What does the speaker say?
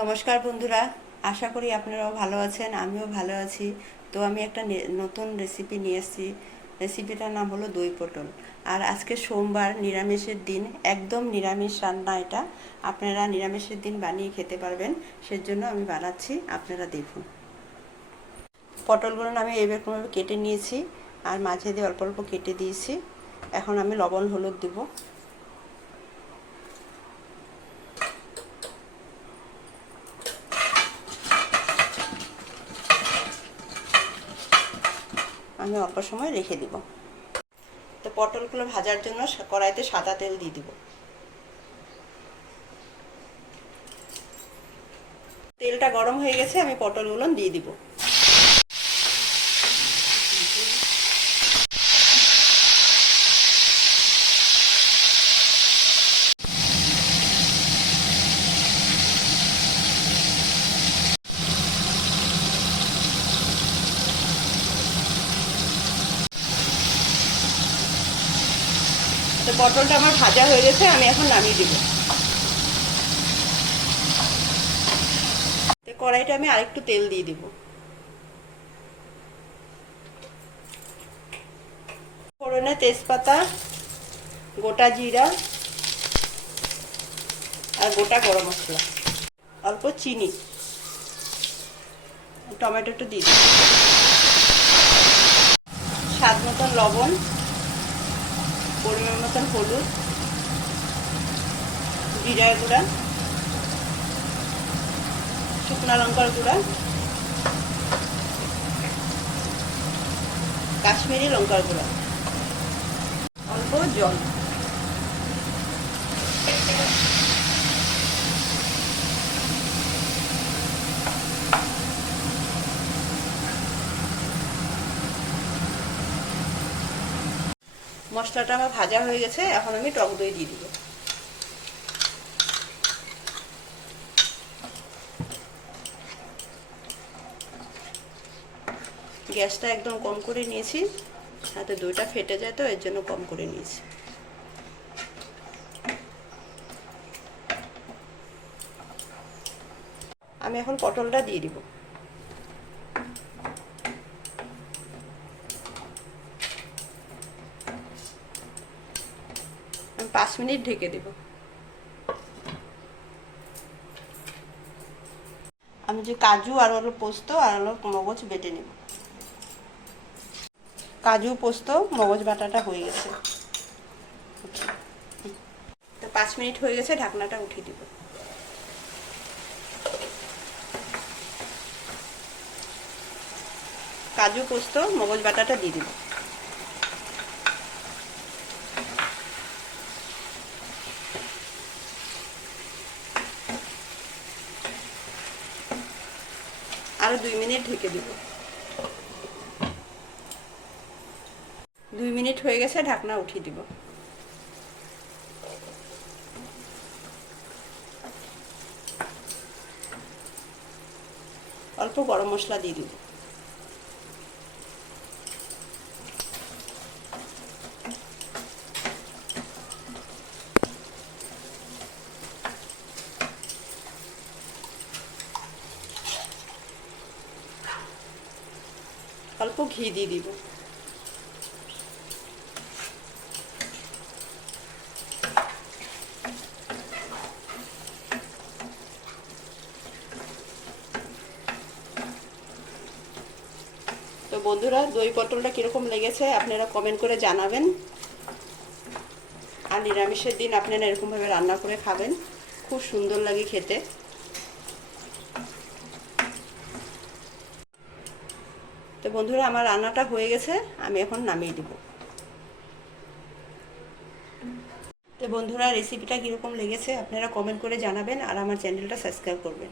নমস্কার বন্ধুরা, আশা করি আপনারাও ভালো আছেন। আমিও ভালো আছি। তো আমি একটা নতুন রেসিপি নিয়ে এসেছি। রেসিপিটার নাম হলো দই পটল। আর আজকে সোমবার, নিরামিষের দিন, একদম নিরামিষ রান্না এটা। আপনারা নিরামিষের দিন বানিয়ে খেতে পারবেন, সেজন্য আমি বানাচ্ছি, আপনারা দেখুন। পটলগুলো আমি এইরকমভাবে কেটে নিয়েছি আর মাঝে দিয়ে অল্প অল্প কেটে দিয়েছি। এখন আমি লবণ হলুদ দেবো। আমি অল্প সময় রেখে দিব। তো পটলগুলো ভাজার জন্য কড়াইতে সাদা তেল দিয়ে দিব। তেলটা গরম হয়ে গেছে, আমি পটলগুলো দিয়ে দিব। তো পটলটা আমার ভাজা হয়ে গেছে, আমি এখন নামিয়ে দিব। তো কড়াইটা আমি আরেকটু তেল দিয়ে দিব। ফোড়নে তেজপাতা, গোটা জিরা আর গোটা গরম মশলা, অল্প চিনি, টমেটো একটু দিয়ে দিব, স্বাদ মতন লবণ, পরিমাণ মতন হলুদ, জিরা গুঁড়া, শুকনো লঙ্কার গুঁড়া, কাশ্মীরি লঙ্কার গুঁড়া, অল্প জল। মশলাটা আমার ভাজা হয়ে গেছে, এখন আমি টক দই দিয়ে দিব। গ্যাসটা একদম কম করে নিয়েছি, যাতে দইটা ফেটে যায়, তো এর জন্য কম করে নিয়েছি। আমি এখন পটলটা দিয়ে দিব। আমি 5 মিনিট ঢেকে দেব। আমি যে কাজু আর হলো পোস্ত আর হলো মগজ বেটে নেব। কাজু পোস্ত মগজ বাটাটা হয়ে গেছে। তো 5 মিনিট হয়ে গেছে, ঢাকনাটা উঠিয়ে দিব। কাজু পোস্ত মগজ বাটাটা দিয়ে দিব। আরো 2 মিনিট ঢেকে দিব। 2 মিনিট হয়ে গেছে, ঢাকনা উঠিয়ে দিব। অল্প গরম মশলা দিয়ে দিব। অল্প ঘি দিয়ে দিব। তো বন্ধুরা, দই পটলটা কিরকম লেগেছে আপনারা কমেন্ট করে জানাবেন। আর নিরামিষের দিন আপনারা এরকমভাবে রান্না করে খাবেন, খুব সুন্দর লাগে খেতে। তো বন্ধুরা, আমার রান্নাটা হয়ে গেছে, আমি এখন নামিয়ে দেব। তো বন্ধুরা, রেসিপিটা কীরকম লেগেছে আপনারা কমেন্ট করে জানাবেন আর আমার চ্যানেলটা সাবস্ক্রাইব করবেন।